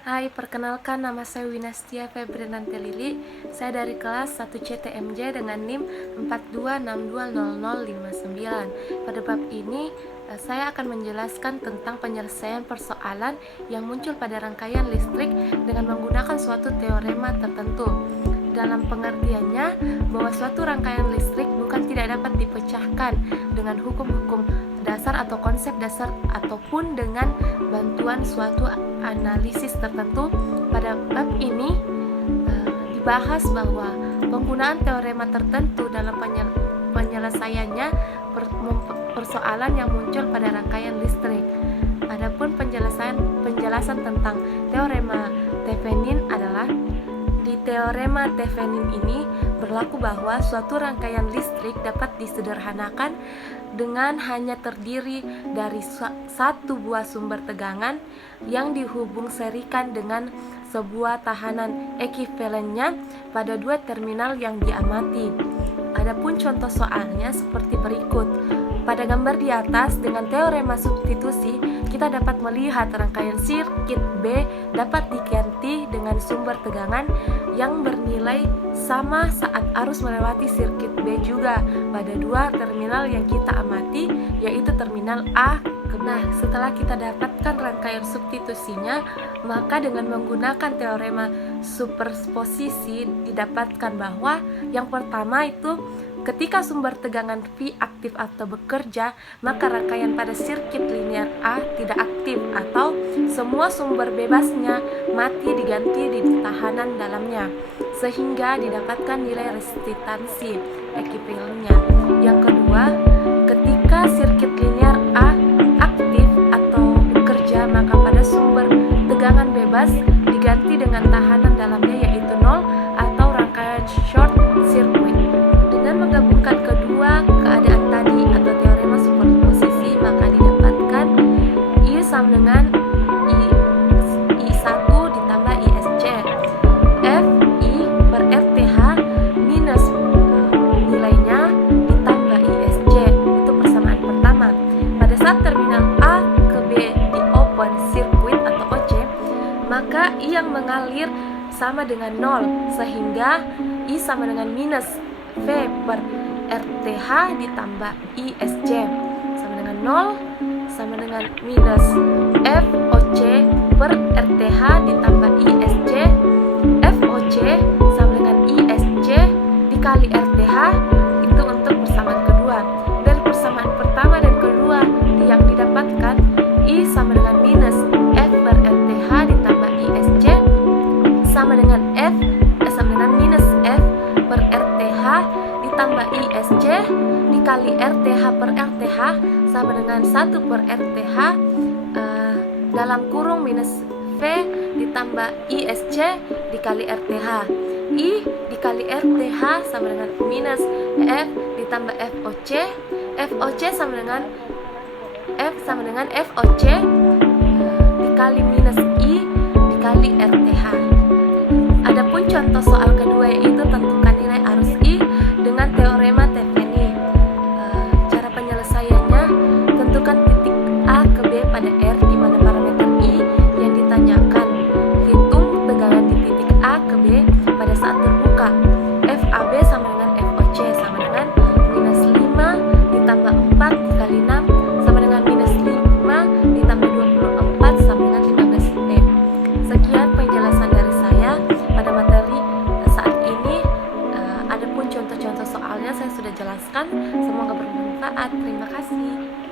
Hai, perkenalkan nama saya Winastia Febrinante Lili. Saya dari kelas 1 CTMJ dengan NIM 42620059. Pada bab ini, saya akan menjelaskan tentang penyelesaian persoalan yang muncul pada rangkaian listrik dengan menggunakan suatu teorema tertentu. Dalam pengertiannya, bahwa suatu rangkaian listrik bukan tidak dapat dipecahkan dengan hukum-hukum dasar atau konsep dasar ataupun dengan bantuan suatu analisis tertentu. Pada bab ini dibahas bahwa penggunaan teorema tertentu dalam penyelesaiannya persoalan yang muncul pada rangkaian listrik. Adapun penjelasan tentang teorema Thevenin adalah di teorema Thevenin ini berlaku bahwa suatu rangkaian listrik dapat disederhanakan dengan hanya terdiri dari satu buah sumber tegangan yang dihubung serikan dengan sebuah tahanan ekuivalennya pada dua terminal yang diamati. Adapun contoh soalnya seperti berikut. Pada gambar di atas, dengan teorema substitusi, kita dapat melihat rangkaian sirkuit B dapat diganti dengan sumber tegangan yang bernilai sama saat arus melewati sirkuit B juga pada dua terminal yang kita amati, yaitu terminal A ke B. Nah, setelah kita dapatkan rangkaian substitusinya, maka dengan menggunakan teorema superposisi didapatkan bahwa yang pertama itu ketika sumber tegangan V aktif atau bekerja, maka rangkaian pada sirkuit linear A tidak aktif atau semua sumber bebasnya mati diganti di tahanan dalamnya, sehingga didapatkan nilai resistansi ekuivalennya. Yang kedua, ketika sirkuit linear A aktif atau bekerja, maka pada sumber tegangan bebas diganti dengan tahanan dalamnya yaitu 0 atau rangkaian short circuit. Dengan menggabungkan kedua keadaan tadi atau teorema superposisi, maka didapatkan I sama dengan I1 ditambah ISC FI per RTH minus nilainya ditambah ISC. Itu persamaan pertama. Pada saat terminal A ke B di open circuit atau OC, maka I yang mengalir sama dengan 0, sehingga I sama dengan minus V per RTH ditambah ISC sama dengan 0 sama dengan minus FOC per RTH ditambah ISC. FOC sama dengan ISC dikali RTH. Itu untuk persamaan kedua. Dari persamaan pertama dan kedua yang didapatkan I sama dengan minus F per RTH ditambah ISC sama dengan sama dengan minus F per RTH ditambah ISC dikali RTH per RTH sama dengan 1 per RTH dalam kurung minus V ditambah ISC dikali RTH. I dikali RTH sama dengan minus F ditambah FOC. FOC sama dengan F sama dengan FOC dikali minus I dikali RTH. Adapun contoh soal kedua yaitu tentukan nilai arus I dengan teorema Thevenin. Cara penyelesaiannya, tentukan titik A ke B pada R di mana parameter I yang ditanyakan. Hitung tegangan di titik A ke B pada saat terbuka. FAB sama dengan FOC sama dengan minus 5 ditambah 4 dikali 6 sama dengan minus 5 ditambah 24 sama dengan 15 T. Sekian penjelasan dari saya pada materi saat ini. Adapun contoh-contoh soalnya saya sudah jelaskan. Semoga bermanfaat. Terima kasih.